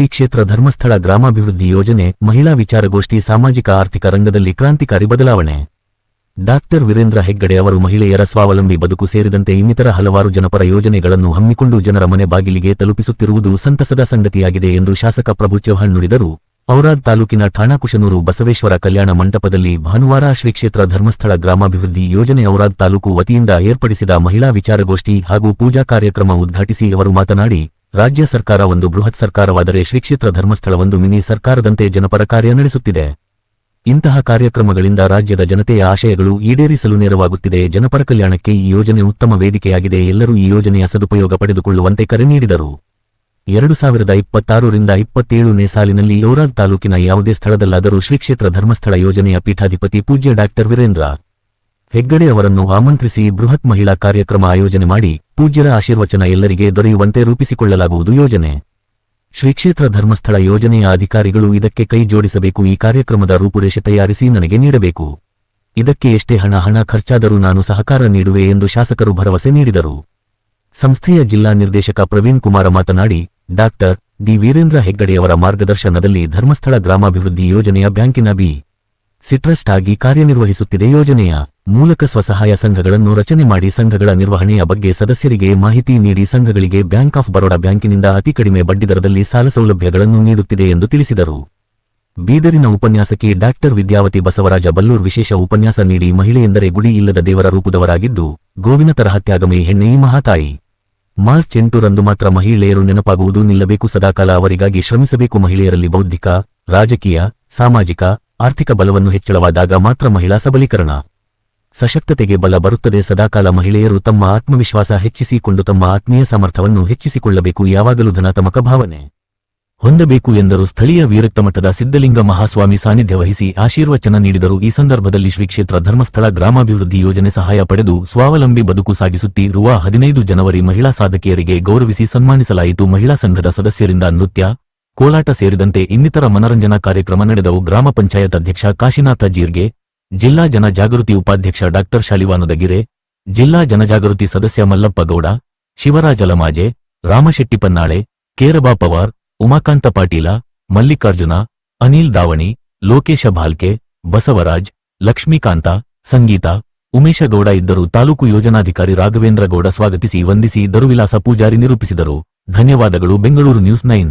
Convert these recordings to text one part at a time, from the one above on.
ಶ್ರೀ ಕ್ಷೇತ್ರ ಧರ್ಮಸ್ಥಳ ಗ್ರಾಮಾಭಿವೃದ್ಧಿ ಯೋಜನೆ, ಮಹಿಳಾ ವಿಚಾರಗೋಷ್ಠಿ, ಸಾಮಾಜಿಕ ಆರ್ಥಿಕ ರಂಗದಲ್ಲಿ ಕ್ರಾಂತಿಕಾರಿ ಬದಲಾವಣೆ. ಡಾಕ್ಟರ್ ವೀರೇಂದ್ರ ಹೆಗ್ಗಡೆ ಅವರು ಮಹಿಳೆಯರ ಸ್ವಾವಲಂಬಿ ಬದುಕು ಸೇರಿದಂತೆ ಇನ್ನಿತರ ಹಲವಾರು ಜನಪರ ಯೋಜನೆಗಳನ್ನು ಹಮ್ಮಿಕೊಂಡು ಜನರ ಮನೆ ಬಾಗಿಲಿಗೆ ತಲುಪಿಸುತ್ತಿರುವುದು ಸಂತಸದ ಸಂಗತಿಯಾಗಿದೆ ಎಂದು ಶಾಸಕ ಪ್ರಭು ಚೌಹಾಣ್ ನುಡಿದರು. ಔರಾದ್ ತಾಲೂಕಿನ ಠಾಣಾಕುಶನೂರು ಬಸವೇಶ್ವರ ಕಲ್ಯಾಣ ಮಂಟಪದಲ್ಲಿ ಭಾನುವಾರ ಶ್ರೀ ಕ್ಷೇತ್ರ ಧರ್ಮಸ್ಥಳ ಗ್ರಾಮಾಭಿವೃದ್ಧಿ ಯೋಜನೆ ಔರಾದ್ ತಾಲೂಕು ವತಿಯಿಂದ ಏರ್ಪಡಿಸಿದ ಮಹಿಳಾ ವಿಚಾರಗೋಷ್ಠಿ ಹಾಗೂ ಪೂಜಾ ಕಾರ್ಯಕ್ರಮ ಉದ್ಘಾಟಿಸಿ ಅವರು ಮಾತನಾಡಿ ರಾಜ್ಯ ಸರ್ಕಾರ ಒಂದು ಬೃಹತ್ ಸರ್ಕಾರವಾದರೆ ಶ್ರೀಕ್ಷೇತ್ರ ಧರ್ಮಸ್ಥಳ ಒಂದು ಮಿನಿ ಸರ್ಕಾರದಂತೆ ಜನಪರ ಕಾರ್ಯ ನಡೆಸುತ್ತಿದೆ. ಇಂತಹ ಕಾರ್ಯಕ್ರಮಗಳಿಂದ ರಾಜ್ಯದ ಜನತೆಯ ಆಶಯಗಳು ಈಡೇರಿಸಲು ನೆರವಾಗುತ್ತಿದೆ. ಜನಪರ ಕಲ್ಯಾಣಕ್ಕೆ ಈ ಯೋಜನೆ ಉತ್ತಮ ವೇದಿಕೆಯಾಗಿದೆ. ಎಲ್ಲರೂ ಈ ಯೋಜನೆಯ ಸದುಪಯೋಗ ಪಡೆದುಕೊಳ್ಳುವಂತೆ ಕರೆ ನೀಡಿದರು. ಎರಡು ಸಾವಿರದ ಇಪ್ಪತ್ತಾರರಿಂದ ಇಪ್ಪತ್ತೇಳನೇ ಸಾಲಿನಲ್ಲಿ ಯೋರಾದ್ ತಾಲೂಕಿನ ಯಾವುದೇ ಸ್ಥಳದಲ್ಲಾದರೂ ಶ್ರೀಕ್ಷೇತ್ರ ಧರ್ಮಸ್ಥಳ ಯೋಜನೆಯ ಪೀಠಾಧಿಪತಿ ಪೂಜ್ಯ ಡಾಕ್ಟರ್ ವೀರೇಂದ್ರ ಹೆಗ್ಗಡೆ ಅವರನ್ನು ಆಮಂತ್ರಿಸಿ ಬೃಹತ್ ಮಹಿಳಾ ಕಾರ್ಯಕ್ರಮ ಆಯೋಜನೆ ಮಾಡಿ ಪೂಜ್ಯರ ಆಶೀರ್ವಚನ ಎಲ್ಲರಿಗೆ ದೊರೆಯುವಂತೆ ರೂಪಿಸಿಕೊಳ್ಳಲಾಗುವುದು ಯೋಜನೆ. ಶ್ರೀ ಕ್ಷೇತ್ರ ಧರ್ಮಸ್ಥಳ ಯೋಜನೆಯ ಅಧಿಕಾರಿಗಳು ಇದಕ್ಕೆ ಕೈ ಜೋಡಿಸಬೇಕು, ಈ ಕಾರ್ಯಕ್ರಮದ ರೂಪುರೇಷೆ ತಯಾರಿಸಿ ನನಗೆ ನೀಡಬೇಕು. ಇದಕ್ಕೆ ಎಷ್ಟೇ ಹಣ ಹಣ ಖರ್ಚಾದರೂ ನಾನು ಸಹಕಾರ ನೀಡುವೆ ಎಂದು ಶಾಸಕರು ಭರವಸೆ ನೀಡಿದರು. ಸಂಸ್ಥೆಯ ಜಿಲ್ಲಾ ನಿರ್ದೇಶಕ ಪ್ರವೀಣ್ ಕುಮಾರ ಮಾತನಾಡಿ ಡಾಕ್ಟರ್ ಡಿ. ವೀರೇಂದ್ರ ಹೆಗ್ಗಡೆಯವರ ಮಾರ್ಗದರ್ಶನದಲ್ಲಿ ಧರ್ಮಸ್ಥಳ ಗ್ರಾಮಾಭಿವೃದ್ಧಿ ಯೋಜನೆಯ ಬ್ಯಾಂಕಿನ ಬಿ. ಸಿಟ್ರಸ್ಟ್ ಆಗಿ ಕಾರ್ಯನಿರ್ವಹಿಸುತ್ತಿದೆ ಯೋಜನೆಯ. ಮೂಲಕ ಸ್ವಸಹಾಯ ಸಂಘಗಳನ್ನು ರಚನೆ ಮಾಡಿ ಸಂಘಗಳ ನಿರ್ವಹಣೆಯ ಬಗ್ಗೆ ಸದಸ್ಯರಿಗೆ ಮಾಹಿತಿ ನೀಡಿ ಸಂಘಗಳಿಗೆ ಬ್ಯಾಂಕ್ ಆಫ್ ಬರೋಡಾ ಬ್ಯಾಂಕಿನಿಂದ ಅತಿ ಕಡಿಮೆ ಬಡ್ಡಿದರದಲ್ಲಿ ಸಾಲ ಸೌಲಭ್ಯಗಳನ್ನು ನೀಡುತ್ತಿದೆ ಎಂದು ತಿಳಿಸಿದರು. ಬೀದರಿನ ಉಪನ್ಯಾಸಕಿ ಡಾಕ್ಟರ್ ವಿದ್ಯಾವತಿ ಬಸವರಾಜ ಬಲ್ಲೂರ್ ವಿಶೇಷ ಉಪನ್ಯಾಸ ನೀಡಿ ಮಹಿಳೆಯೆಂದರೆ ಗುಡಿ ಇಲ್ಲದ ದೇವರ ರೂಪದವರಾಗಿದ್ದು, ಗೋವಿನ ತರಹತ್ಯಾಗಮಿ ಹೆಣ್ಣೆ ಮಹಾತಾಯಿ. ಮಾರ್ಚ್ ಎಂಟರಂದು ಮಾತ್ರ ಮಹಿಳೆಯರು ನೆನಪಾಗುವುದು ನಿಲ್ಲಬೇಕು ಸದಾಕಾಲ ಅವರಿಗಾಗಿ ಶ್ರಮಿಸಬೇಕು ಮಹಿಳೆಯರಲ್ಲಿ ಬೌದ್ಧಿಕ, ರಾಜಕೀಯ, ಸಾಮಾಜಿಕ, ಆರ್ಥಿಕ ಬಲವನ್ನು ಹೆಚ್ಚಳವಾದಾಗ ಮಾತ್ರ ಮಹಿಳಾ ಸಬಲೀಕರಣ. ಸಶಕ್ತತೆಗೆ ಬಲ ಬರುತ್ತದೆ. ಸದಾಕಾಲ ಮಹಿಳೆಯರು ತಮ್ಮ ಆತ್ಮವಿಶ್ವಾಸ ಹೆಚ್ಚಿಸಿಕೊಂಡು ತಮ್ಮ ಆತ್ಮೀಯ ಸಾಮರ್ಥ್ಯವನ್ನು ಹೆಚ್ಚಿಸಿಕೊಳ್ಳಬೇಕು. ಯಾವಾಗಲೂ ಧನಾತ್ಮಕ ಭಾವನೆ ಹೊಂದಬೇಕು ಎಂದರು. ಸ್ಥಳೀಯ ವೀರಕ್ತ ಮಠದ ಸಿದ್ದಲಿಂಗ ಮಹಾಸ್ವಾಮಿ ಸಾನ್ನಿಧ್ಯ ವಹಿಸಿ ಆಶೀರ್ವಚನ ನೀಡಿದರು. ಈ ಸಂದರ್ಭದಲ್ಲಿ ಶ್ರೀ ಕ್ಷೇತ್ರ ಧರ್ಮಸ್ಥಳ ಗ್ರಾಮಾಭಿವೃದ್ಧಿ ಯೋಜನೆ ಸಹಾಯ ಪಡೆದು ಸ್ವಾವಲಂಬಿ ಬದುಕು ಸಾಗಿಸುತ್ತಿರುವ ಹದಿನೈದು ಜನವರಿ ಮಹಿಳಾ ಸಾಧಕಿಯರಿಗೆ ಗೌರವಿಸಿ ಸನ್ಮಾನಿಸಲಾಯಿತು. ಮಹಿಳಾ ಸಂಘದ ಸದಸ್ಯರಿಂದ ನೃತ್ಯ, ಕೋಲಾಟ ಸೇರಿದಂತೆ ಇನ್ನಿತರ ಮನರಂಜನಾ ಕಾರ್ಯಕ್ರಮ ನಡೆದವು. ಗ್ರಾಮ ಪಂಚಾಯತ್ ಅಧ್ಯಕ್ಷ ಕಾಶಿನಾಥ ಜೀರ್ಗೆ ಜಿಲ್ಲಾ ಜನಜಾಗೃತಿ ಉಪಾಧ್ಯಕ್ಷ ಡಾಕ್ಟರ್ ಶಾಲಿವಾನದಗಿರೆ, ಜಿಲ್ಲಾ ಜನಜಾಗೃತಿ ಸದಸ್ಯ ಮಲ್ಲಪ್ಪ ಗೌಡ, ಶಿವರಾಜ ಲಮಾಜೆ, ರಾಮಶೆಟ್ಟಿ ಪನ್ನಾಳೆ, ಕೇರಬಾ ಪವಾರ್, ಉಮಾಕಾಂತ ಪಾಟೀಲ, ಮಲ್ಲಿಕಾರ್ಜುನ, ಅನಿಲ್ ದಾವಣಿ, ಲೋಕೇಶ ಭಾಲ್ಕೆ, ಬಸವರಾಜ್, ಲಕ್ಷ್ಮೀಕಾಂತ, ಸಂಗೀತ, ಉಮೇಶ ಗೌಡ ಇದ್ದರು. ತಾಲೂಕು ಯೋಜನಾಧಿಕಾರಿ ರಾಘವೇಂದ್ರ ಗೌಡ ಸ್ವಾಗತಿಸಿ ವಂದಿಸಿ ದರುವಿಲಾಸ ಪೂಜಾರಿ ನಿರೂಪಿಸಿದರು. ಧನ್ಯವಾದಗಳು. Bengaluru news nine.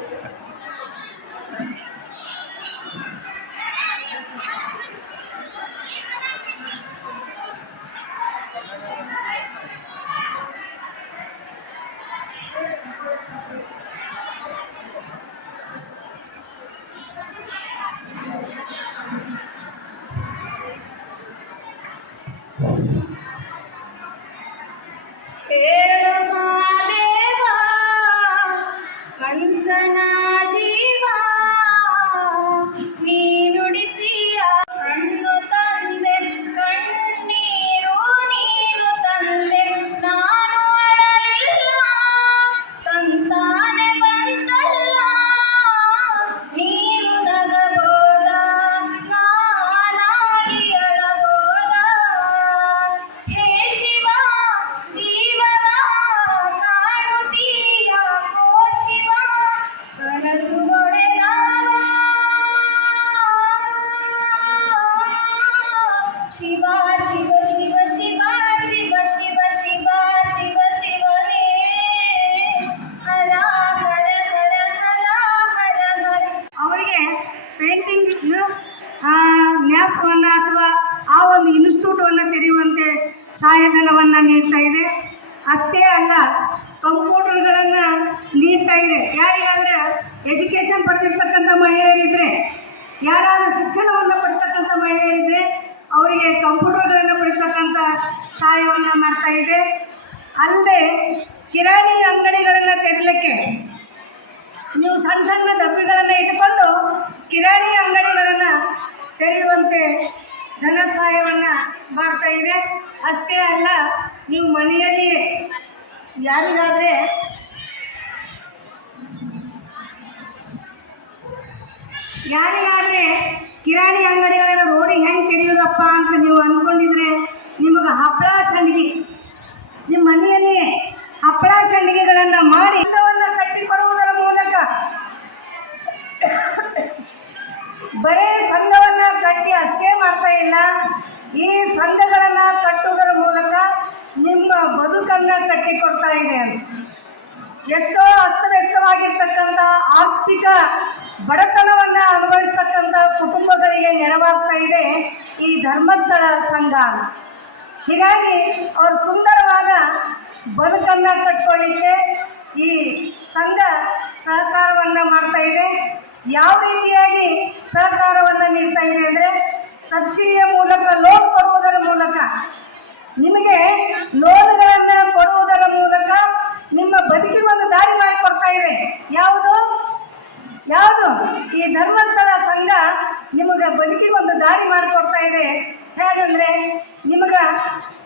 அந்த ಸಂಘಗಳನ್ನ ಕಟ್ಟುವುದರ ಮೂಲಕ ನಿಮ್ಮ ಬದುಕನ್ನ ಕಟ್ಟಿಕೊಡ್ತಾ ಇದೆ ಅಂತ. ಎಷ್ಟೋ ಅಸ್ತವ್ಯಸ್ತವಾಗಿರ್ತಕ್ಕಂಥ ಆರ್ಥಿಕ ಬಡತನವನ್ನ ಅನುಭವಿಸ್ತಕ್ಕಂಥ ಕುಟುಂಬಗಳಿಗೆ ನೆರವಾಗ್ತಾ ಇದೆ ಈ ಧರ್ಮಸ್ಥಳ ಸಂಘ. ಹೀಗಾಗಿ ಅವ್ರ ಸುಂದರವಾದ ಬದುಕನ್ನ ಕಟ್ಕೊಳ್ಳಿಕ್ಕೆ ಈ ಸಂಘ ಸಹಕಾರವನ್ನ ಮಾಡ್ತಾ ಇದೆ. ಯಾವ ರೀತಿಯಾಗಿ ಸಹಕಾರವನ್ನ ನೀಡ್ತಾ ಇದೆ ಅಂದ್ರೆ ಸಬ್ಸಿಡಿಯ ಮೂಲಕ, ಲೋನ್ ಕೊಡುವುದರ ಮೂಲಕ. ನಿಮಗೆ ಲೋನ್ಗಳನ್ನ ಕೊಡುವುದರ ಮೂಲಕ ನಿಮ್ಮ ಬದುಕಿಗೆ ಒಂದು ದಾರಿ ಮಾಡಿಕೊಡ್ತಾ ಇದೆ. ಯಾವುದು? ಯಾವುದು? ಈ ಧರ್ಮಸ್ಥಳ ಸಂಘ ನಿಮಗೆ ಬದುಕಿಗೆ ಒಂದು ದಾರಿ ಮಾಡಿಕೊಡ್ತಾ ಇದೆ. ಹೇಗಂದ್ರೆ, ನಿಮಗ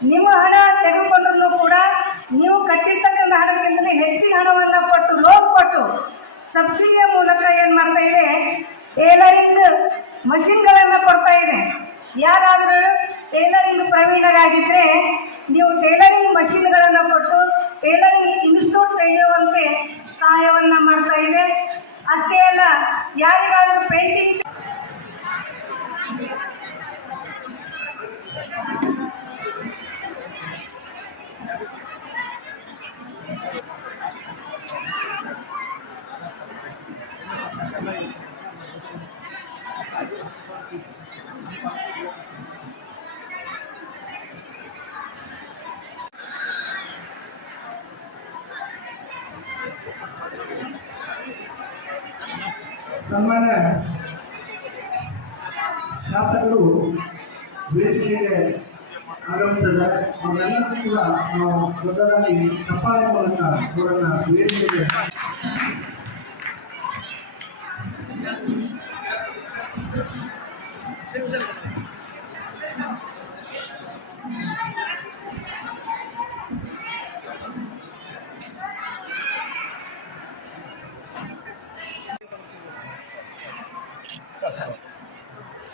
ನಿಮ್ಮ ಹಣ ತೆಗೆದುಕೊಂಡ್ರು ಕೂಡ ನೀವು ಕಟ್ಟಿರ್ತಕ್ಕಂಥ ಹಣಕ್ಕಿಂತಲೇ ಹೆಚ್ಚಿನ ಹಣವನ್ನು ಕೊಟ್ಟು, ಲೋನ್ ಕೊಟ್ಟು ಸಬ್ಸಿಡಿಯ ಮೂಲಕ ಏನು ಮಾಡ್ತಾ ಇದೆ? ಟೇಲರಿಂಗ್ ಮಷಿನ್ಗಳನ್ನು ಕೊಡ್ತಾ ಇದೆ. ಯಾರಾದರೂ ಟೇಲರಿಂಗ್ ಪ್ರವೀಣರಾಗಿದ್ದರೆ ನೀವು ಟೇಲರಿಂಗ್ ಮಷಿನ್ಗಳನ್ನು ಕೊಟ್ಟು ಟೇಲರಿಂಗ್ ಇನ್ಸ್ಟಿಟ್ಯೂಟ್ ತೆಗೆಯುವಂತೆ ಸಹಾಯವನ್ನು ಮಾಡ್ತಾ ಇದೆ. ಅಷ್ಟೇ ಅಲ್ಲ, ಯಾರಿಗಾದರೂ ಪೇಂಟಿಂಗ್ ಸನ್ಮಾನ್ಯ ಶಾಸಕರು ವೇದಿಕೆಗೆ ಆಗಮಿಸಿದ್ದಾರೆ. ಅವರೆಲ್ಲರೂ ಕೂಡ ನಾವು ದೊಡ್ಡದಾಗಿ ತಪಾಲೆ ಮೂಲಕ ಅವರನ್ನು ವೇದಿಕೆಗೆ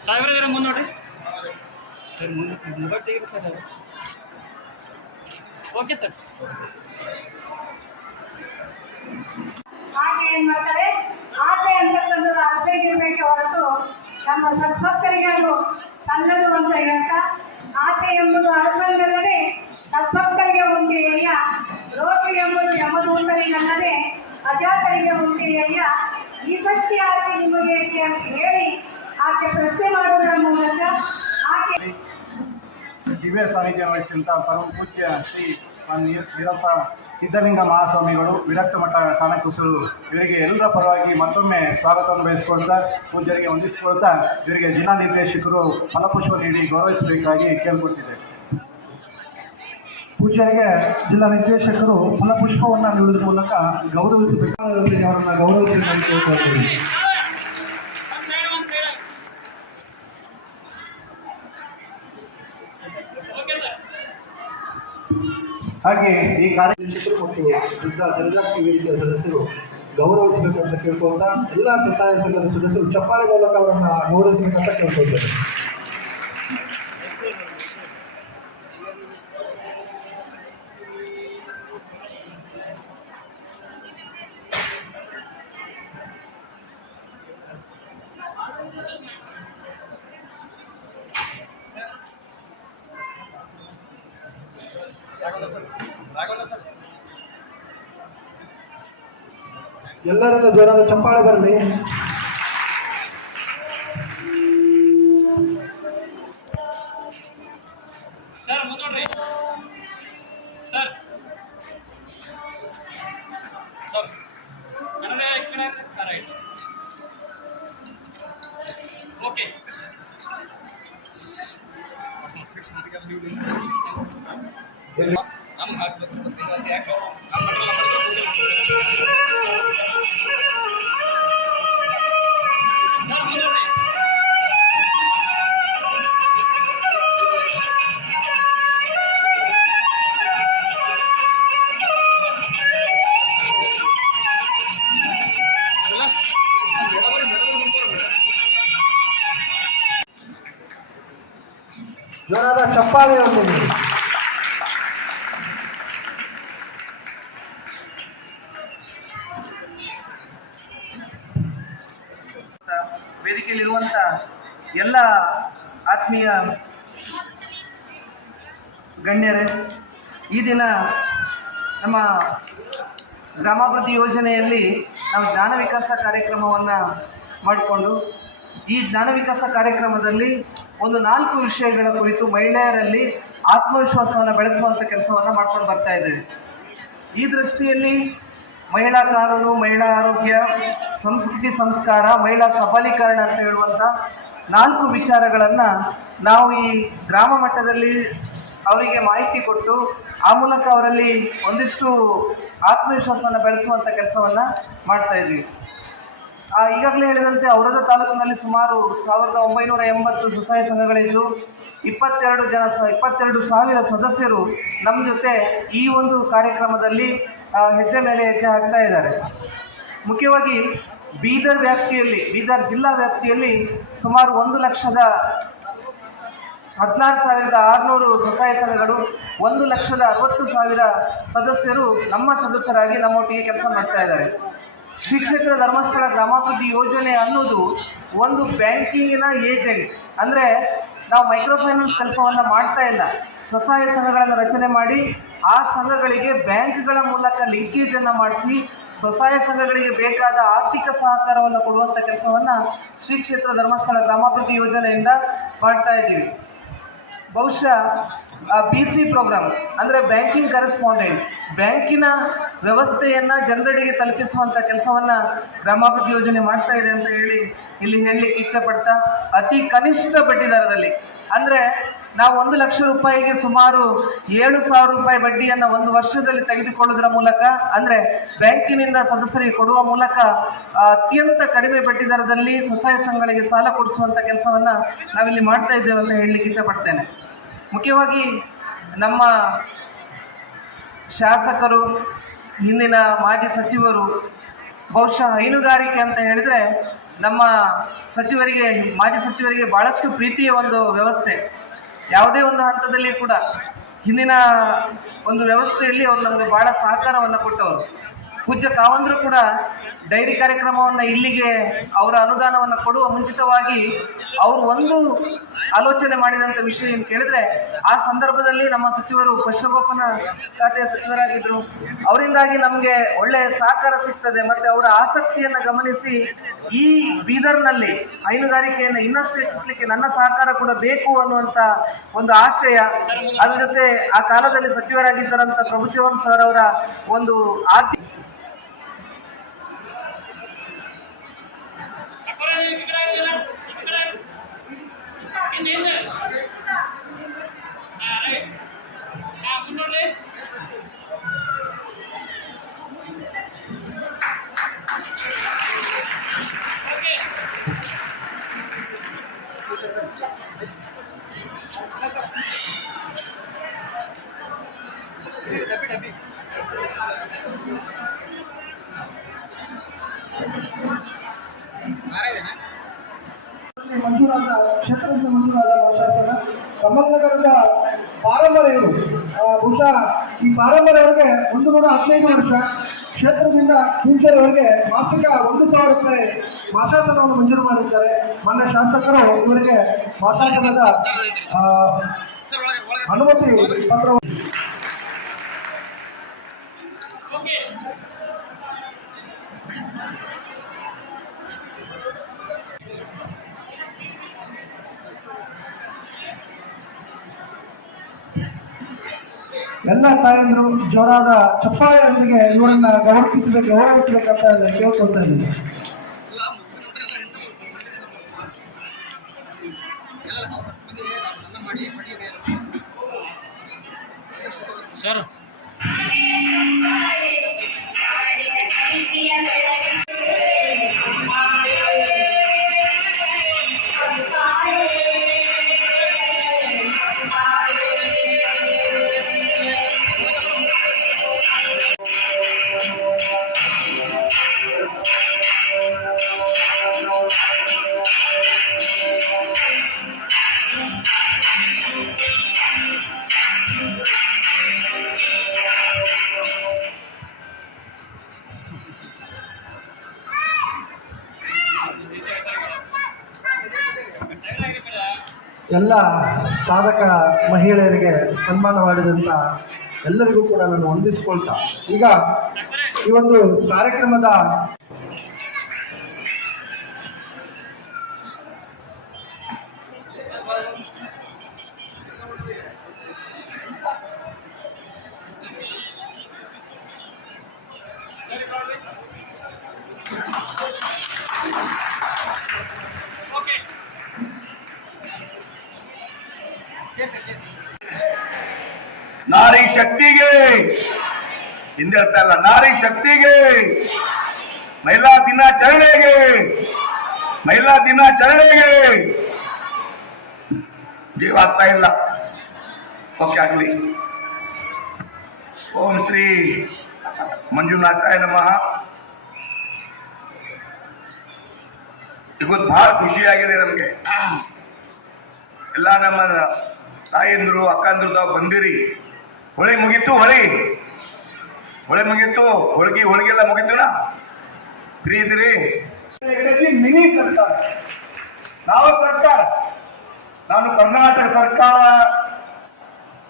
ಸಾವಿರ ಜನ ಮುಂದೆ ನೋಡಿ ಸರ್ ಮುಂದೆ ಮೊಬೈಲ್ ತೆಗೀರಿ ಸರ್ ಅದು ಓಕೆ ಸರ್ ಹಾಗೆ ಏನ್ ಮಾಡ್ತಾರೆ ಆಸೆ ಅಂತಕ್ಕಂಥದ್ದು ಹೊರತು ನಮ್ಮ ಸದ್ಭಕ್ತರಿಗೆ ಅದು ಸಲ್ಲದು ಅಂತ ಹೇಳ್ತಾ, ಆಸೆ ಎಂಬುದು ಅರಸಂಗಲ್ಲದೆ ಸದ್ಭಕ್ತರಿಗೆ ಉಂಟೆಯಯ್ಯ ರೋಷ ಎಂಬುದು ಯಮದೂತರಿಗಲ್ಲದೆ ಅಜಾತರಿಗೆ ಉಂಟೆಯಯ್ಯ ಈ ಸತ್ಯ ಆಸೆ ನಿಮಗೆ ಅಂತ ಹೇಳಿ ಆಕೆ ಪ್ರಶ್ನೆ ಮಾಡುವುದರ ಮೂಲಕ ಆಕೆ ದಿವ್ಯ ಸಾನ್ನಿಧ್ಯ ವಹಿಸಿದಂಥ ಪರಮ ಪೂಜ್ಯ ಶ್ರೀ ವೀರಪ್ಪ ಸಿದ್ಧಲಿಂಗ ಮಹಾಸ್ವಾಮಿಗಳು, ವಿರಕ್ತ ಮಠ ಕಾಣಕುಸರು ಇವರಿಗೆ ಎಲ್ಲರ ಪರವಾಗಿ ಮತ್ತೊಮ್ಮೆ ಸ್ವಾಗತವನ್ನು ಬಯಸಿಕೊಳ್ತಾ ಪೂಜರಿಗೆ ಹೊಂದಿಸಿಕೊಳ್ತಾ ಇವರಿಗೆ ಜಿಲ್ಲಾ ನಿರ್ದೇಶಕರು ಫಲಪುಷ್ಪ ನೀಡಿ ಗೌರವಿಸಬೇಕಾಗಿ ಕೇಳ್ಕೊಳ್ತಿದೆ ಪೂಜ್ಯರಿಗೆ ಜಿಲ್ಲಾ ನಿರ್ದೇಶಕರು ಫಲಪುಷ್ಪವನ್ನು ನೀಡುವುದರ ಮೂಲಕ ಗೌರವಿಸಬೇಕು ಅವರನ್ನು ಗೌರವಿಸಬೇಕು ಸರ್ ಹಾಗೆ ಈ ಕಾರ್ಯದರ್ಶಿಗಳು ಮತ್ತು ಜನಜಾಗೃತಿ ವೇದಿಕೆಯ ಸದಸ್ಯರು ಗೌರವಿಸಬೇಕು ಅಂತ ಕೇಳ್ಕೊಳ್ತಾ ಎಲ್ಲ ಸ್ವಸಹಾಯ ಸಂಘದ ಸದಸ್ಯರು ಚಪ್ಪಾಳೆ ಮೂಲಕ ಅವರನ್ನು ಗೌರವಿಸಬೇಕಂತ ಕೇಳ್ಕೊಳ್ತಾರೆ ಎಲ್ಲರಿಂದ ಜೋರಾದ ಚಪ್ಪಾಳೆ ಬರಲಿ ಸರ್ ಮುಂದೆ ನೋಡ್ರಿ ಸರ್ ಸರ್ ಕನ್ನಡ ಈ ಕಡೆ ರೈಟ್ ಓಕೆ ಸರ್ ಮುಂದೆ ನೋಡಿ. ಜೋರಾದ ಚಪ್ಪಾಳೆ ವೇದಿಕೆಯಲ್ಲಿರುವಂಥ ಎಲ್ಲ ಆತ್ಮೀಯ ಗಣ್ಯರೇ, ಈ ದಿನ ನಮ್ಮ ಗ್ರಾಮಾಭಿವೃದ್ಧಿ ಯೋಜನೆಯಲ್ಲಿ ನಾವು ಜ್ಞಾನ ವಿಕಾಸ ಕಾರ್ಯಕ್ರಮವನ್ನು ಮಾಡಿಕೊಂಡು, ಈ ಜ್ಞಾನ ವಿಕಾಸ ಕಾರ್ಯಕ್ರಮದಲ್ಲಿ ಒಂದು ನಾಲ್ಕು ವಿಷಯಗಳ ಕುರಿತು ಮಹಿಳೆಯರಲ್ಲಿ ಆತ್ಮವಿಶ್ವಾಸವನ್ನು ಬೆಳೆಸುವಂಥ ಕೆಲಸವನ್ನು ಮಾಡ್ಕೊಂಡು ಬರ್ತಾ ಇದ್ದೇವೆ. ಈ ದೃಷ್ಟಿಯಲ್ಲಿ ಮಹಿಳಾ ಕಾನೂನು, ಮಹಿಳಾ ಆರೋಗ್ಯ ಸಂಸ್ಕೃತಿ ಸಂಸ್ಕಾರ, ಮಹಿಳಾ ಸಬಲೀಕರಣ ಅಂತ ಹೇಳುವಂಥ ನಾಲ್ಕು ವಿಚಾರಗಳನ್ನು ನಾವು ಈ ಗ್ರಾಮ ಮಟ್ಟದಲ್ಲಿ ಅವರಿಗೆ ಮಾಹಿತಿ ಕೊಟ್ಟು, ಆ ಮೂಲಕ ಅವರಲ್ಲಿ ಒಂದಿಷ್ಟು ಆತ್ಮವಿಶ್ವಾಸವನ್ನು ಬೆಳೆಸುವಂಥ ಕೆಲಸವನ್ನು ಮಾಡ್ತಾ ಇದ್ವಿ. ಈಗಾಗಲೇ ಹೇಳಿದಂತೆ ಔರದ ತಾಲೂಕಿನಲ್ಲಿ ಸುಮಾರು ಸಾವಿರದ ಒಂಬೈನೂರ ಎಂಬತ್ತು ಸ್ವಸಹಾಯ ಸಂಘಗಳಿದ್ದು, ಇಪ್ಪತ್ತೆರಡು ಜನ ಸ, ಇಪ್ಪತ್ತೆರಡು ಸಾವಿರ ಸದಸ್ಯರು ನಮ್ಮ ಜೊತೆ ಈ ಒಂದು ಕಾರ್ಯಕ್ರಮದಲ್ಲಿ ಹೆಜ್ಜೆ ಮೇಲೆ ಹೆಜ್ಜೆ ಹಾಕ್ತಾ ಇದ್ದಾರೆ. ಮುಖ್ಯವಾಗಿ ಬೀದರ್ ವ್ಯಾಪ್ತಿಯಲ್ಲಿ, ಬೀದರ್ ಜಿಲ್ಲಾ ವ್ಯಾಪ್ತಿಯಲ್ಲಿ ಸುಮಾರು ಒಂದು ಲಕ್ಷದ ಹದಿನಾರು ಸಾವಿರದ ಆರುನೂರು ಸ್ವಸಹಾಯ ಸಂಘಗಳು ಒಂದು ಲಕ್ಷದ ಅರವತ್ತು ಸಾವಿರ ಸದಸ್ಯರು ನಮ್ಮ ಸದಸ್ಯರಾಗಿ ನಮ್ಮೊಟ್ಟಿಗೆ ಕೆಲಸ ಮಾಡ್ತಾ ಇದ್ದಾರೆ. ಶಿಕ್ಷಕರ ಧರ್ಮಸ್ಥಳ ಗ್ರಾಮಾಭಿವೃದ್ಧಿ ಯೋಜನೆ ಅನ್ನೋದು ಒಂದು ಬ್ಯಾಂಕಿಂಗಿನ ಏಜೆಂಟ್. ಅಂದರೆ ನಾವು ಮೈಕ್ರೋ ಫೈನಾನ್ಸ್ ಕೆಲಸವನ್ನು ಮಾಡ್ತಾ ಇಲ್ಲ. ಸ್ವಸಹಾಯ ಸಂಘಗಳನ್ನು ರಚನೆ ಮಾಡಿ ಆ ಸಂಘಗಳಿಗೆ ಬ್ಯಾಂಕ್ಗಳ ಮೂಲಕ ಲಿಂಕೇಜನ್ನು ಮಾಡಿಸಿ ಸ್ವಸಹಾಯ ಸಂಘಗಳಿಗೆ ಬೇಕಾದ ಆರ್ಥಿಕ ಸಹಕಾರವನ್ನು ಕೊಡುವಂಥ ಕೆಲಸವನ್ನು ಶ್ರೀ ಕ್ಷೇತ್ರ ಧರ್ಮಸ್ಥಳ ಗ್ರಾಮಾಭಿವೃದ್ಧಿ ಯೋಜನೆಯಿಂದ ಮಾಡ್ತಾ ಇದ್ದೀವಿ. ಬಹುಶಃ ಬಿ ಸಿ ಪ್ರೋಗ್ರಾಮ್ ಅಂದರೆ ಬ್ಯಾಂಕಿಂಗ್ ಕರೆಸ್ಪಾಂಡೆಂಟ್ ಬ್ಯಾಂಕಿನ ವ್ಯವಸ್ಥೆಯನ್ನು ಜನರಿಗೆ ತಲುಪಿಸುವಂಥ ಕೆಲಸವನ್ನು ಗ್ರಾಮಾಭಿವೃದ್ಧಿ ಯೋಜನೆ ಮಾಡ್ತಾ ಇದೆ ಅಂತ ಹೇಳಿ ಇಲ್ಲಿ ಹೇಳಲಿಕ್ಕೆ ಇಷ್ಟಪಡ್ತಾ ಅತಿ ಕನಿಷ್ಠ ಬಡ್ಡಿದರದಲ್ಲಿ. ಅಂದರೆ ನಾವು ಒಂದು ಲಕ್ಷ ರೂಪಾಯಿಗೆ ಸುಮಾರು ಏಳು ಸಾವಿರ ರೂಪಾಯಿ ಬಡ್ಡಿಯನ್ನು ಒಂದು ವರ್ಷದಲ್ಲಿ ತೆಗೆದುಕೊಳ್ಳುವುದರ ಮೂಲಕ, ಅಂದರೆ ಬ್ಯಾಂಕಿನಿಂದ ಸದಸ್ಯರಿಗೆ ಕೊಡುವ ಮೂಲಕ ಅತ್ಯಂತ ಕಡಿಮೆ ಬಡ್ಡಿ ದರದಲ್ಲಿ ಸ್ವಸಹಾಯ ಸಂಘಗಳಿಗೆ ಸಾಲ ಕೊಡಿಸುವಂಥ ಕೆಲಸವನ್ನು ನಾವಿಲ್ಲಿ ಮಾಡ್ತಾ ಇದ್ದೇವೆ ಅಂತ ಹೇಳಲಿಕ್ಕೆ ಇಷ್ಟಪಡ್ತೇನೆ. ಮುಖ್ಯವಾಗಿ ನಮ್ಮ ಶಾಸಕರು, ಹಿಂದಿನ ಮಾಜಿ ಸಚಿವರು, ಬಹುಶಃ ಹೈನುಗಾರಿಕೆ ಅಂತ ಹೇಳಿದರೆ ನಮ್ಮ ಸಚಿವರಿಗೆ, ಮಾಜಿ ಸಚಿವರಿಗೆ ಭಾಳಷ್ಟು ಪ್ರೀತಿಯ ಒಂದು ವ್ಯವಸ್ಥೆ. ಯಾವುದೇ ಒಂದು ಹಂತದಲ್ಲಿ ಕೂಡ ಹಿಂದಿನ ಒಂದು ವ್ಯವಸ್ಥೆಯಲ್ಲಿ ಅವರು ನಮಗೆ ಬಹಳ ಸಹಕಾರವನ್ನು ಕೊಟ್ಟವರು. ಪೂಜ್ಯ ಕಾವಂದರು ಕೂಡ ಡೈರಿ ಕಾರ್ಯಕ್ರಮವನ್ನು ಇಲ್ಲಿಗೆ ಅವರ ಅನುದಾನವನ್ನು ಕೊಡುವ ಮುಂಚಿತವಾಗಿ ಅವರು ಒಂದು ಆಲೋಚನೆ ಮಾಡಿದಂಥ ವಿಷಯ ಏನು ಕೇಳಿದ್ರೆ, ಆ ಸಂದರ್ಭದಲ್ಲಿ ನಮ್ಮ ಸಚಿವರು ಪಶುಗೋಪನ ಖಾತೆಯ ಸಚಿವರಾಗಿದ್ದರು ಅವರಿಂದಾಗಿ ನಮಗೆ ಒಳ್ಳೆಯ ಸಹಕಾರ ಸಿಗ್ತದೆ, ಮತ್ತು ಅವರ ಆಸಕ್ತಿಯನ್ನು ಗಮನಿಸಿ ಈ ಬೀದರ್ನಲ್ಲಿ ಹೈನುಗಾರಿಕೆಯನ್ನು ಇನ್ನಷ್ಟು ಹೆಚ್ಚಿಸಲಿಕ್ಕೆ ನನ್ನ ಸಹಕಾರ ಕೂಡ ಬೇಕು ಅನ್ನುವಂಥ ಒಂದು ಆಶಯ. ಅದರ ಜೊತೆ ಆ ಕಾಲದಲ್ಲಿ ಸಚಿವರಾಗಿದ್ದರಂಥ ಪ್ರಭು ಶಿವಂ ಸರ್ ಅವರ ಒಂದು ಆರ್ಥಿಕ ಆ ಕಡೆ ಈ ಕಡೆ ಆಗಿದೆಯಲ್ಲ? ಈ ಕಡೆ. ಹಿಂದೆ, ಹಿಂದೆ. ಹಾ, ರೈಟ್. ಹಾ, ಮುಂದೆ ನೋಡ್ರಿ. ಓಕೆ. ಮಂಜೂರಾದ ಕ್ಷೇತ್ರದಿಂದ ಮಂಜೂರಾದ ಶಾಸನ ಕಮಲ್ನಗರದ ಪಾರಂಪರ್ಯ ಇವರು ಆ, ಬಹುಶಃ ಈ ಪಾರಂಪರ್ಯ ಅವರಿಗೆ ಒಂದು ನೂರ ಹದಿನೈದು ವರ್ಷ ಕ್ಷೇತ್ರದಿಂದ ಅವರಿಗೆ ಮಾಸಿಕ ಒಂದು ಸಾವಿರ ರೂಪಾಯಿ ಮಾಸಾಸನವನ್ನು ಮಂಜೂರು ಮಾಡಿದ್ದಾರೆ. ಮೊನ್ನೆ ಶಾಸಕರು ಇವರಿಗೆ ಆ, ಅನುಮತಿ ಪತ್ರ ಎಲ್ಲ ತಾಯಂದರು ಜೋರಾದ ಚಪ್ಪಾಳೆಯೊಂದಿಗೆ ಇವರನ್ನ ಗೌರವಿಸಬೇಕು ಗೌರವಿಸಬೇಕಂತ ಕೇಳ್ಕೊಳ್ತಾ ಇದ್ದೀನಿ. ಎಲ್ಲ ಸಾಧಕ ಮಹಿಳೆಯರಿಗೆ ಸನ್ಮಾನ ಮಾಡಿದಂಥ ಎಲ್ಲರಿಗೂ ಕೂಡ ನಾನು ವಂದಿಸ್ಕೊಳ್ತಾ ಈಗ ಈ ಒಂದು ಕಾರ್ಯಕ್ರಮದ ನಾರಿ ಶಕ್ತಿಗೆ. ಹಿಂದೆ ಹೇಳ್ತಾ ಇಲ್ಲ ನಾರಿ ಶಕ್ತಿಗೆ. ಮಹಿಳಾ ದಿನಾಚರಣೆಗೆ. ಮಹಿಳಾ ದಿನಾಚರಣೆಗೆ. ಜೀವ ಆಗ್ತಾ ಇಲ್ಲ. ಓಕೆ, ಆಗ್ಲಿ. ಓಂ ಶ್ರೀ ಮಂಜುನಾಥಾಯ ನಮಃ. ಇವತ್ತು ಬಹಳ ಖುಷಿಯಾಗಿದೆ ನಮಗೆ. ಎಲ್ಲ ನಮ್ಮ ತಾಯಂದ್ರು, ಅಕ್ಕಂದ್ರು ತಾವು ಬಂದಿರಿ. ಹೊಳೆ ಮುಗಿತು, ಹೊಳೆ. ಹೊಳೆ ಮುಗೀತು, ಹೋಳಿಗೆ, ಹೋಳಿಗೆಲ್ಲ ಮುಗೀತು ಫ್ರೀ ಇದ್ರಿ ಮಿನಿ ಸರ್ಕಾರ. ನಾವು ಸರ್ಕಾರ? ನಾನು ಕರ್ನಾಟಕ ಸರ್ಕಾರ,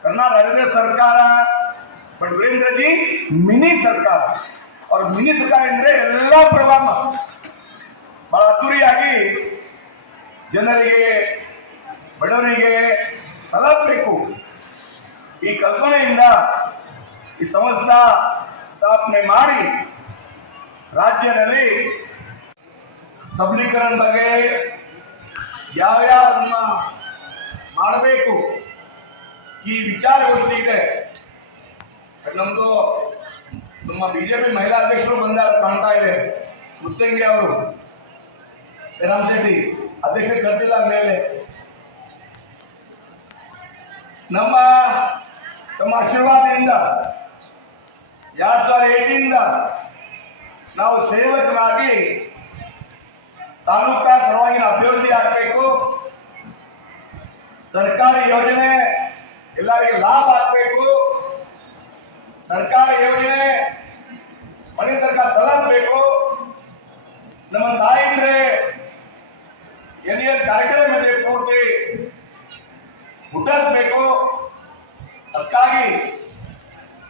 ಕರ್ನಾಟಕ ರಾಜ್ಯದ ಸರ್ಕಾರ ಬಟ್ ವೀರೇಂದ್ರಜಿ ಮಿನಿ ಸರ್ಕಾರ. ಅವ್ರ ಮಿನಿ ಸರ್ಕಾರ ಅಂದ್ರೆ ಎಲ್ಲ ಪ್ರೋಗ್ರಾಮ್ ಬಹಳ ಅದ್ದೂರಿಯಾಗಿ ಜನರಿಗೆ, ಬಡವರಿಗೆ ತಲುಪಬೇಕು. ಈ ಕಲ್ಪನೆಯಿಂದ ಈ ಸಂಸ್ಥಾ ಸ್ಥಾಪನೆ ಮಾಡಿ ರಾಜ್ಯದಲ್ಲಿ ಸಬಲೀಕರಣ ಬಗ್ಗೆ ಯಾವ್ಯಾವ ಮಾಡಬೇಕು ಈ ವಿಚಾರಗೋಷ್ಠಿ ಇದೆ. ನಮ್ದು ನಮ್ಮ ಬಿಜೆಪಿ ಮಹಿಳಾ ಅಧ್ಯಕ್ಷರು ಬಂದಾಗ ಕಾಣ್ತಾ ಇದೆ. ಮುತ್ತಂಗಿ ಅವರು ರಾಮ್ ಶೆಟ್ಟಿ, ಅಧ್ಯಕ್ಷರು ಕರೆದಿಲ್ಲ ಮೇಲೆ ನಮ್ಮ ತಮ್ಮ ಆಶೀರ್ವಾದದಿಂದ, ಎರಡ್ ಸಾವಿರದ ಏಟಿಂದ ನಾವು ಸೇವಕರಾಗಿ ತಾಲೂಕಾ ಪರವಾಗಿನ ಅಭಿವೃದ್ಧಿ ಆಗಬೇಕು. ಸರ್ಕಾರಿ ಯೋಜನೆ ಎಲ್ಲರಿಗೆ ಲಾಭ ಆಗಬೇಕು. ಸರ್ಕಾರಿ ಯೋಜನೆ ಮನೆ ತನಕ ತಲುಪಬೇಕು ನಮ್ಮ ತಾಯಿಂದ್ರೆ ಏನೇನು ಕಾರ್ಯಕ್ರಮ ಇದೆ ಪೂರ್ತಿ ಹುಟ್ಟಿಸ್ಬೇಕು ಅದಕ್ಕಾಗಿ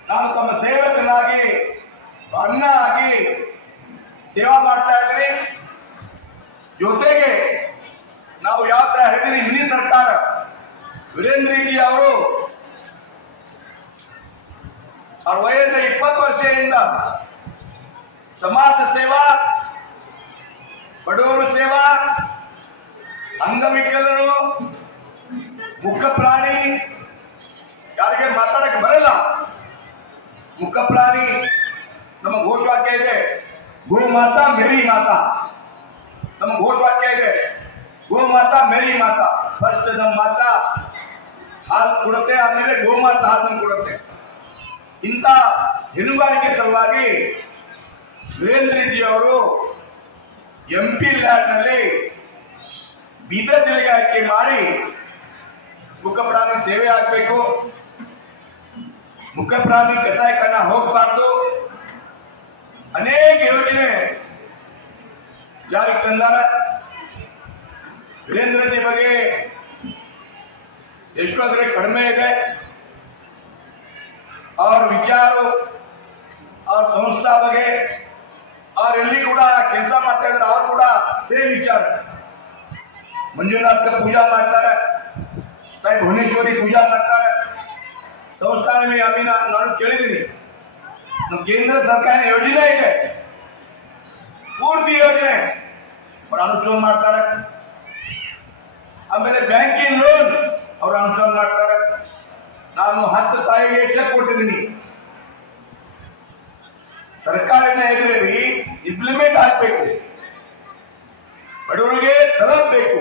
ನಾನು ತಮ್ಮ ಸೇವಕನಾಗಿ ಅನ್ನ ಆಗಿ ಸೇವಾ ಮಾಡ್ತಾ ಇದ್ದೀನಿ. ಜೊತೆಗೆ ನಾವು ಯಾವ ತರ ಹೇಳಿದಿರಿ ಹಿಂದಿನ ಸರ್ಕಾರ ವೀರೇಂದ್ರಜಿ ಅವರು ಅವ್ರ ವಯಸ್ಸ ಇಪ್ಪತ್ತು ವರ್ಷದಿಂದ ಸಮಾಜ ಸೇವಾ, ಬಡವರು ಸೇವಾ, ಅಂಗವಿಕಲರು ಮುಖ ಪ್ರಾಣಿ ಯಾರಿಗೆ ಮಾತಾಡಕ್ಕೆ ಬರಲ್ಲ? ಮುಖ ಪ್ರಾಣಿ ನಮ್ಮ ಘೋಷವಾಕ್ಯ ಇದೆ ಗೋ ಮಾತಾ ಮೇರಿ ಮಾತಾ. ನಮ್ಮ ಘೋಷವಾಕ್ಯ ಇದೆ ಗೋ ಮಾತಾ ಮೇರಿ ಮಾತಾ. ಫಸ್ಟ್ ನಮ್ಮ ಮಾತಾ ಹಾಲು ಕೊಡುತ್ತೆ ಆಮೇಲೆ ಗೋ ಮಾತಾ ಹಾಲು ನಮ್ಗೆ ಕೊಡುತ್ತೆ. ಇಂಥ ಹೆನುಗಾರಿಕೆ ಸಲುವಾಗಿ ವೀರೇಂದ್ರಜಿ ಅವರು ಎಂ ಪಿ ಲ್ಯಾಡ್ನಲ್ಲಿ ಬೀದರ್ ಜಿಲ್ಲೆಗೆ ಆಯ್ಕೆ ಮಾಡಿ ಮುಖಪ್ರಾಣಿ ಸೇವೆ ಆಗಬೇಕು. ಮುಖಪ್ರಾಣಿ ಕಸಾಯಿಕರಣ ಹೋಗಬಾರ್ದು. ಅನೇಕ ಯೋಜನೆ ಜಾರಿಗೆ ತಂದಾರ. ವೀರೇಂದ್ರಜಿ ಬಗ್ಗೆ ಯಶೋಧರೆ ಕಡಿಮೆ ಇದೆ. ಅವ್ರ ವಿಚಾರ, ಅವ್ರ ಸಂಸ್ಥಾ ಬಗ್ಗೆ ಎಲ್ಲಿ ಕೂಡ ಕೆಲಸ ಮಾಡ್ತಾ ಇದ್ರೆ ಅವ್ರು ಕೂಡ ಸೇಮ್ ವಿಚಾರ. ಮಂಜುನಾಥ ಪೂಜಾ ಮಾಡ್ತಾರೆ. ತಾಯಿ ಭುವನೇಶ್ವರಿ ಪೂಜಾ ಮಾಡ್ತಾರೆ. ಸಂಸ್ಥಾನ ಅಭಿನ, ನಾನು ಕೇಳಿದ್ದೀನಿ. ನಮ್ಮ ಕೇಂದ್ರ ಸರ್ಕಾರ ಯೋಜನೆ ಇದೆ. ಪೂರ್ತಿ ಯೋಜನೆ. ಅನುಷ್ಠಾನ ಮಾಡ್ತಾರೆ. ಆಮೇಲೆ ಬ್ಯಾಂಕಿಂಗ್ ಲೋನ್ ಅವರು ಅನುಷ್ಠಾನ ಮಾಡ್ತಾರೆ. ನಾನು ಹತ್ತು ತಾಯಿಗೆ ಚೆಕ್ ಕೊಟ್ಟಿದ್ದೀನಿ. ಸರ್ಕಾರನ ಎದುರಲ್ಲಿ ಇಂಪ್ಲಿಮೆಂಟ್ ಆಗ್ಬೇಕು. ಬಡವರಿಗೆ ತಲುಪಬೇಕು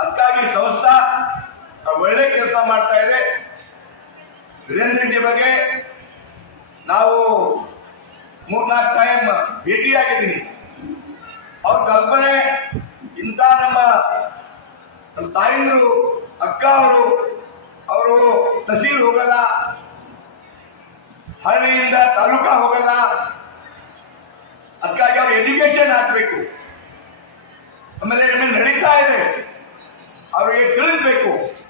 ಅದಕ್ಕಾಗಿ ಸಂಸ್ಥಾ ಒಳ್ಳೆ ಕೆಲಸ ಮಾಡ್ತಾ ಇದೆ. ವೀರೇಂದ್ರಜಿ ಬಗ್ಗೆ ನಾವು ಮೂರ್ನಾಲ್ಕು ಟೈಮ್ ಭೇಟಿಯಾಗಿದ್ದೀನಿ ಅವ್ರ ಕಲ್ಪನೆ ಇಂಥ ನಮ್ಮ ನಮ್ಮ ತಾಯಂದ್ರು, ಅಕ್ಕ ಅವರು ಅವರು ತಹಸೀಲ್ ಹೋಗಲ್ಲ ಹಳ್ಳಿಯಿಂದ ತಾಲೂಕಾ ಹೋಗಲ್ಲ. ಅದಕ್ಕಾಗಿ ಅವ್ರು ಎಜುಕೇಶನ್ ಹಾಕ್ಬೇಕು. ಆಮೇಲೆ ಏನೇನು ನಡೀತಾ ಇದೆ. ಅವರಿಗೆ ತಿಳಿಸ್ಬೇಕು.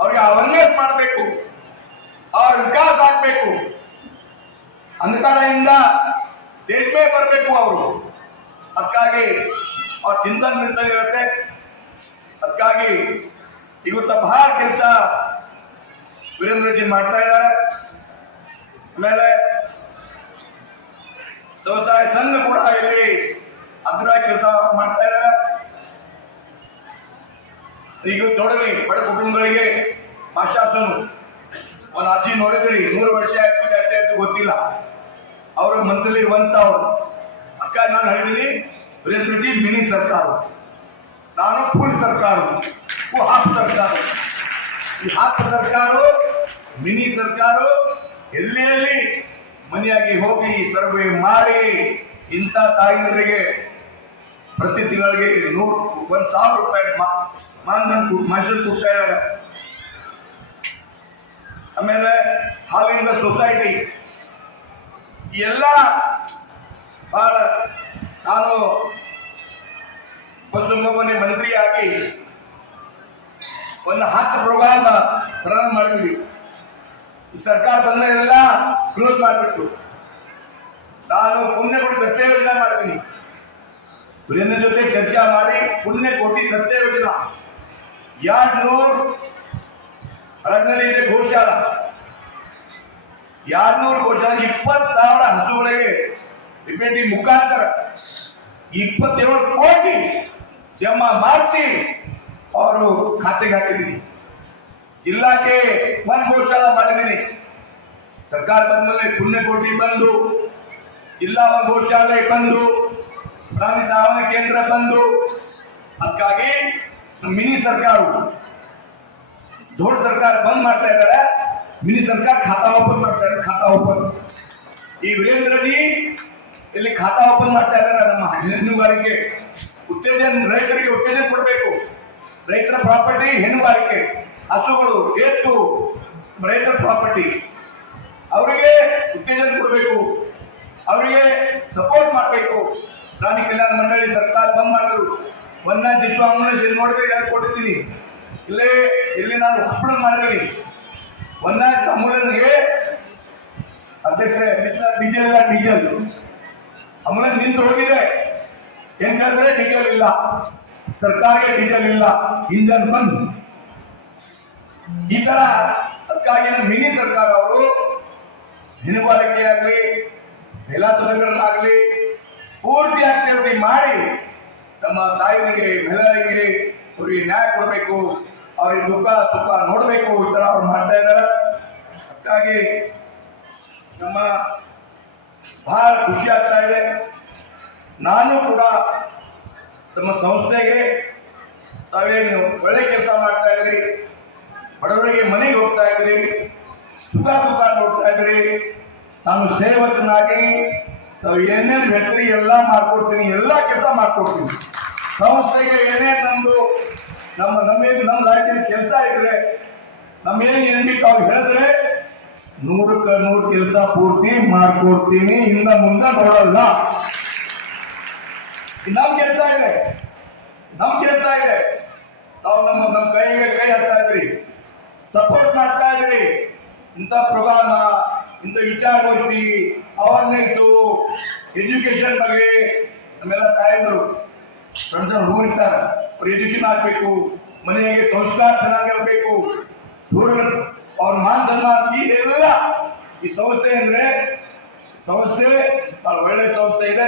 ಅವ್ರಿಗೆ ಅವೇರ್ನೆಸ್ ಮಾಡಬೇಕು. ಅವ್ರ ವಿಕಾಸ ಆಗ್ಬೇಕು ಅಂಧಕಾರದಿಂದ ದೇಶ ಬರಬೇಕು ಅವರು. ಅದಕ್ಕಾಗಿ ಅವ್ರ ಚಿಂತನೆ ನಿಂತ ಇರುತ್ತೆ. ಅದಕ್ಕಾಗಿ ಇವತ್ತ ಬಹಳ ಕೆಲಸ ವೀರೇಂದ್ರಜಿ ಮಾಡ್ತಾ ಇದ್ದಾರೆ. ಆಮೇಲೆ ವ್ಯವಸಾಯ ಸಂಘ ಕೂಡ ಇಲ್ಲಿ ಅದ್ಭುತ ಕೆಲಸ ಮಾಡ್ತಾ ಇದ್ದಾರೆ. ಈಗ ತೊಡಗಿ ಬಡ ಕುಟುಂಬಗಳಿಗೆ ಮಾಶಾಸನು ಒಂದು ಅಜ್ಜಿ ನೋಡಿದ್ರಿ ನೂರು ವರ್ಷ ಆಯ್ತು ಜಾಸ್ತಿ ಆಯ್ತು ಗೊತ್ತಿಲ್ಲ. ಅವರು ಮಂತ್ಲಿ ಒನ್ ಸಾವಿರ ಅಕ್ಕ, ನಾನು ಹೇಳಿದಿರಿ ವೀರೇಂದ್ರಜಿ ಮಿನಿ ಸರ್ಕಾರ. ನಾನು ಫುಲ್ ಸರ್ಕಾರ. ಹಾಫ್ ಸರ್ಕಾರ. ಈ ಹಾಫ್ ಸರ್ಕಾರ, ಮಿನಿ ಸರ್ಕಾರ, ಎಲ್ಲಿ ಎಲ್ಲಿ ಮನೆಯಾಗಿ ಹೋಗಿ ಸರ್ವೆ ಮಾಡಿ ಇಂಥ ತಾಯಂದ್ರಿಗೆ ಪ್ರತಿ ತಿಂಗಳಿಗೆ ನೂರು, ಒಂದು ಸಾವಿರ ರೂಪಾಯಿ ಮಾನಧನ ಮೈಸೂರು ಕೊಡ್ತಾ ಇದ್ದಾರೆ. ಆಮೇಲೆ ಹಾಲಿಂದ ಸೊಸೈಟಿ. ಎಲ್ಲ ಬಹಳ ನಾನು ಪಶುಸಂಗೋಪನೆ ಮಂತ್ರಿಯಾಗಿ ಒಂದು ಹತ್ತು ಪ್ರೋಗ್ರಾಮ್ ಪ್ರಾರಂಭ ಮಾಡಿದ್ವಿ. ಸರ್ಕಾರ ಬಂದ ಎಲ್ಲ ಕ್ಲೋಸ್ ಮಾಡಿಬಿಟ್ಟು ನಾನು ಪುಣ್ಯ ಕೊಟ್ಟು ದತ್ತೆ ಯೋಜನೆ ಮಾಡ್ತೀನಿ. ವೀರೇಂದ್ರ ಜೊತೆ ಚರ್ಚೆ ಮಾಡಿ ಪುಣ್ಯ ಕೋಟಿ ದತ್ತೆ ಯೋಜನಾ ಎರಡ್ ನೂರ್ ಹೊರಗಿನಲ್ಲಿ ಇದೆ ಗೋಶಾಲ. ಎರಡ್ನೂರು ಗೋಶಾಲ? ಇಪ್ಪತ್ತು ಸಾವಿರ ಹಸುಗಳಿಗೆ ರಿಪೇಟಿ ಮುಖಾಂತರ ಇಪ್ಪತ್ತೇಳು ಕೋಟಿ ಜಮಾ ಮಾಡಿಸಿ ಅವರು ಖಾತೆಗೆ ಹಾಕಿದ್ದೀನಿ. ಜಿಲ್ಲಾಕ್ಕೆ ಒಂದು ಗೋಶಾಲ ಮಾಡಿದ್ದೀನಿ. ಸರ್ಕಾರ ಬಂದ್ಮೇಲೆ ಪುಣ್ಯಕೋಟಿ ಬಂದು, ಜಿಲ್ಲಾ ಗೋಶಾಲೆ ಬಂದು, ಪ್ರಾಣಿ ಸಾವನ ಕೇಂದ್ರ ಬಂದು. ಅದಕ್ಕಾಗಿ ಮಿನಿ ಸರ್ಕಾರ ದೊಡ್ಡ ಸರ್ಕಾರ ಬಂದ್ ಮಾಡ್ತಾ ಇದ್ದಾರೆ. ಮಿನಿ ಸರ್ಕಾರ ಖಾತಾ ಓಪನ್ ಮಾಡ್ತಾ ಇದ್ದಾರೆ, ಖಾತಾ ಓಪನ್. ಈ ವೀರೇಂದ್ರಜಿ ಇಲ್ಲಿ ಖಾತಾ ಓಪನ್ ಮಾಡ್ತಾ ಇದ್ದಾರೆ, ನಮ್ಮ ಹೆಣ್ಣುಗಾರಿಕೆ. ಉತ್ತೇಜನ, ರೈತರಿಗೆ ಉತ್ತೇಜನ ಕೊಡಬೇಕು. ರೈತರ ಪ್ರಾಪರ್ಟಿ, ಹೆಣ್ಣುಗಾರಿಕೆ. ಹಸುಗಳು ಎತ್ತು ರೈತರ ಪ್ರಾಪರ್ಟಿ. ಅವರಿಗೆ ಉತ್ತೇಜನ ಕೊಡಬೇಕು. ಅವರಿಗೆ ಸಪೋರ್ಟ್ ಮಾಡಬೇಕು. ಪ್ರಾಣಿ ಕಲ್ಯಾಣ ಮಂಡಳಿ ಸರ್ಕಾರ ಬಂದ್ ಮಾಡಿದ್ರು. ಒಂದನೇ ಶಿಶು ಅಂಬುಲೆನ್ಸ್ ಇಲ್ಲಿ ನೋಡಿದ್ರೆ ಯಾರು ಕೊಟ್ಟಿದ್ದೀನಿ ಇಲ್ಲೇ, ಇಲ್ಲಿ ನಾನು ಹಾಸ್ಪಿಟಲ್ ಮಾಡಿದ್ದೀನಿ. ಒಂದನೇ ಆಂಬುಲೆನ್ಸ್ಗೆ ಅಧ್ಯಕ್ಷರೇ ಡೀಸೆಲ್ ಇಲ್ಲ ಡೀಸೆಲ್ ಆಂಬುಲೆನ್ಸ್ ನಿಂತು ಹೋಗಿದೆ. ಏನ್ ಹೇಳಿದ್ರೆ ಡೀಸೆಲ್ ಇಲ್ಲ. ಸರ್ಕಾರಕ್ಕೆ ಡೀಸೆಲ್ ಇಲ್ಲ. ಇಂಜನ್ ಬಂದ್ ಈ ತರ ಅದಕ್ಕಾಗಿ ಮಿನಿ ಸರ್ಕಾರ ಅವರು ಮೀನುಗಾರಿಕೆ ಆಗಲಿ ಆಗಲಿ ಪೂರ್ತಿ ಆಕ್ಟಿವಿಟಿ ಮಾಡಿ ನಮ್ಮ ತಾಯಿಗಳಿಗೆ ಮಹಿಳೆಯರಿಗೆ, ಅವರಿಗೆ ನ್ಯಾಯ ಕೊಡಬೇಕು. ಅವ್ರಿಗೆ ದುಃಖ ಸುಖ ನೋಡಬೇಕು ಈ ಥರ ಅವ್ರು ಮಾಡ್ತಾ ಇದ್ದಾರೆ. ಅದಕ್ಕಾಗಿ ನಮ್ಮ ಬಹಳ ಖುಷಿ ಆಗ್ತಾ ಇದೆ. ನಾನು ಕೂಡ ತಮ್ಮ ಸಂಸ್ಥೆಗೆ ತಾವೇನು ಒಳ್ಳೆ ಕೆಲಸ ಮಾಡ್ತಾ ಇದ್ರಿ ಬಡವರಿಗೆ ಮನೆಗೆ ಹೋಗ್ತಾ ಇದ್ರಿ ಸುಖ ದುಃಖ ನೋಡ್ತಾ ಇದ್ರಿ ನಾನು ಸೇವಕನಾಗಿ ತಾವು ಏನೇನು ವ್ಯಕ್ತಿ ಎಲ್ಲ ಮಾಡ್ಕೊಡ್ತೀನಿ, ಎಲ್ಲ ಕೆಲಸ ಮಾಡ್ಕೊಡ್ತೀನಿ. ಸಂಸ್ಥೆಗೆ ಏನೇ ನಮ್ದು ನಮ್ಮ ನಮ್ಮೇನು ನಮ್ಮ ಲಾಯಕಿನ ಕೆಲಸ ಇದ್ರೆ ನಮ್ಮೇನು ಏನ್ಬೇಕು ತಾವು ಹೇಳಿದ್ರೆ ನೂರಕ್ಕ ನೂರು ಕೆಲಸ ಪೂರ್ತಿ ಮಾಡ್ಕೊಡ್ತೀನಿ ಹಿಂದ ಮುಂದೆ ನೋಡಲ್ಲ. ನಮ್ ಕೆಲಸ ಇದೆ. ನಮ್ ಕೆಲಸ ಇದೆ. ತಾವು ನಮ್ಮ ನಮ್ಮ ಕೈಗೆ ಕೈ ಹಾಕ್ತಾ ಇದ್ರಿ. ಸಪೋರ್ಟ್ ಮಾಡ್ತಾ ಇದ್ರಿ. ಇಂಥ ಪ್ರೋಗ್ರಾಮ ಇಂಥ ವಿಚಾರಗೋಷ್ಠಿ ಅವರ್ನೆಸ್ ಎಜುಕೇಶನ್ ಬಗ್ಗೆ ನಮ್ಮೆಲ್ಲ ತಾಯಂದ್ರು ಸಣ್ಣ ಸಣ್ಣ ಹುಡುಗರು ಇರ್ತಾರೆ ಅವ್ರು ಎಜುಕೇಶನ್ ಮನೆಗೆ ಸಂಸ್ಕಾರ ಚೆನ್ನಾಗಿರ್ಬೇಕು ಹುಡುಗರು ಅವ್ರ ಮಾನ್ ಸನ್ಮಾನ ಇದೆಲ್ಲ ಈ ಸಂಸ್ಥೆ ಅಂದ್ರೆ ಸಂಸ್ಥೆ ಭಾಳ ಒಳ್ಳೆ ಸಂಸ್ಥೆ ಇದೆ.